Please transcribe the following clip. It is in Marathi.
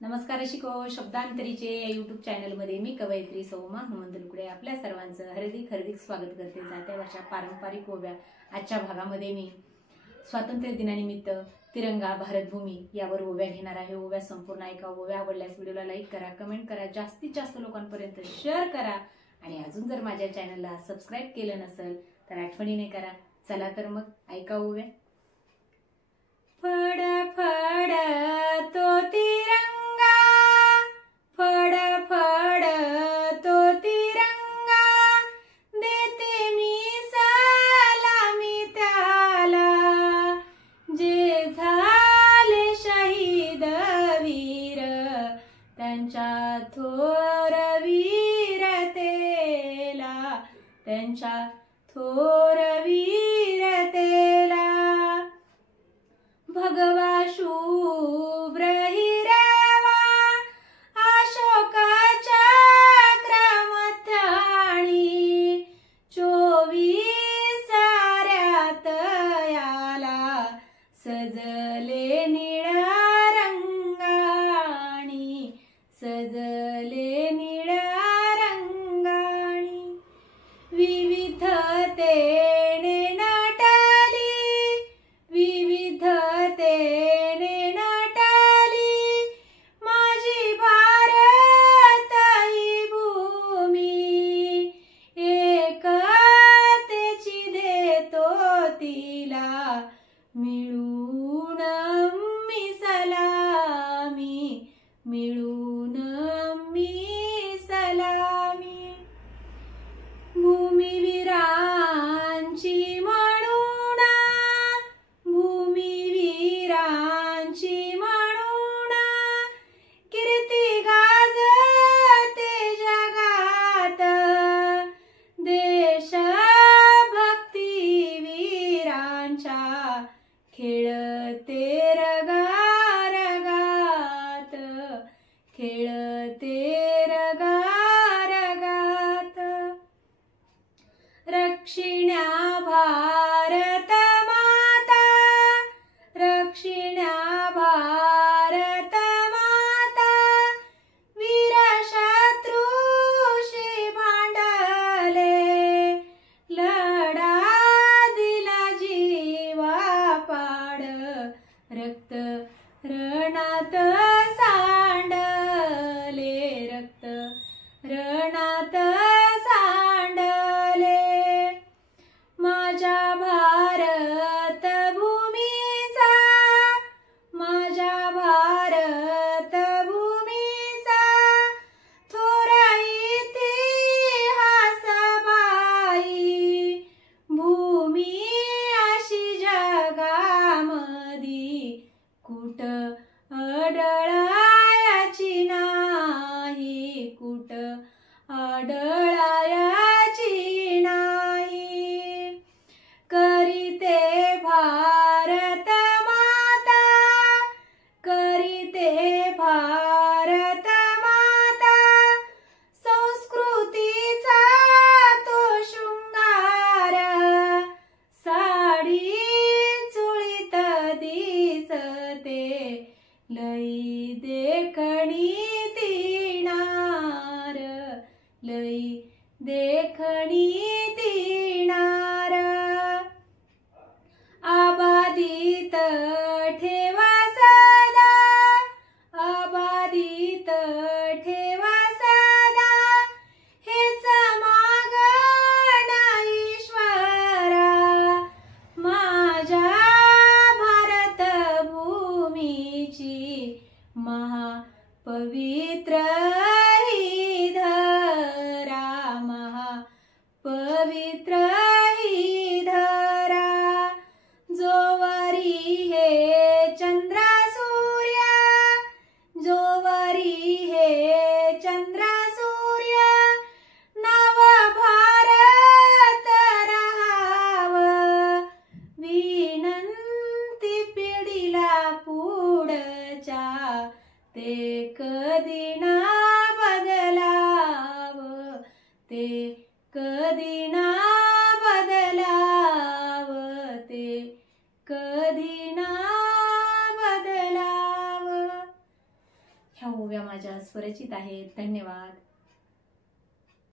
नमस्कार शिको शब्दांतरीचे या यूट्यूब चॅनलमध्ये मी कवयित्री सौमा हनुमंतलुकडे आपल्या सर्वांचं हार्दिक स्वागत करते। जात्या वर्षा पारंपरिक ओव्या आजच्या भागामध्ये मी स्वातंत्र्य दिनानिमित्त तिरंगा भारतभूमी यावर ओव्या घेणार आहे। ओव्या संपूर्ण ऐका। ओव्या आवडल्यास व्हिडिओला लाईक करा, कमेंट करा, जास्तीत जास्त लोकांपर्यंत शेअर करा आणि अजून जर माझ्या चॅनलला सबस्क्राइब केलं नसेल तर आठवणीने करा। चला तर मग ऐका ओव्या। फड फड तो तिरंगा, फड फड तो तिरंगा, देते मी सलामी त्याला, जे झाले शहीद वीर त्यांच्या थोर वीरतेला, त्यांच्या थोर वीरतेला। भगवा शुभ्र हिरवा अशोक चक्र मध्याणी, 24 साऱ्यात याला सजले निळ्या रंगाणी, सजले निळ्या रंगाणी। विविधतेने नटली, विविधतेने नटली माझी भारत ही भूमी, एकतेची देतो तिला मिळून मी सलामी, मिळून मी सलामी। भूमिवीरांची म्हणून, भूमिवीरांची म्हणून कीर्ती गाजते जगात, देशभक्ती वीरांच्या खेळते रगारगात, खेळते रगारगात। रक्षिण्या भारत माता, रक्षिण्या भारत माता, वीर शत्रूशी भांडले, लढा दिला जीवापाड, रक्त रणात सांडले, रक्त रणात सांडले। माझ्या भारत भूमीचा, माझ्या भारत भूमीचा थोर इतिहास बाई, भूमी अशी जगामधी कुठ आढळायची नाही, कुठ आढळायची नाही। करीते भारत माता, करीते भारत माता, संस्कृतीचा तो शृंगार, साडी चुळीत दिसते लई देखणी तीणार, लई देखणी तीणार। आबादित ठेवा सदा, आबादित ठेवा सदा, हेच मागण ईश्वरा, माझ्या भारत भूमीची महापवित्र ही धरा, महापवित्र ही धरा। जोवरी हे चंद्र सूर्य, जोवरी हे चंद्र सूर्य, नव भारत रहाव, विनंती पिढीला पुढच्या, ते कधी ना बदलाव, ते कधी ना बदलाव, ते कधी ना बदलाव। ह्या ओव्या माझ्या स्वरचित आहेत. धन्यवाद.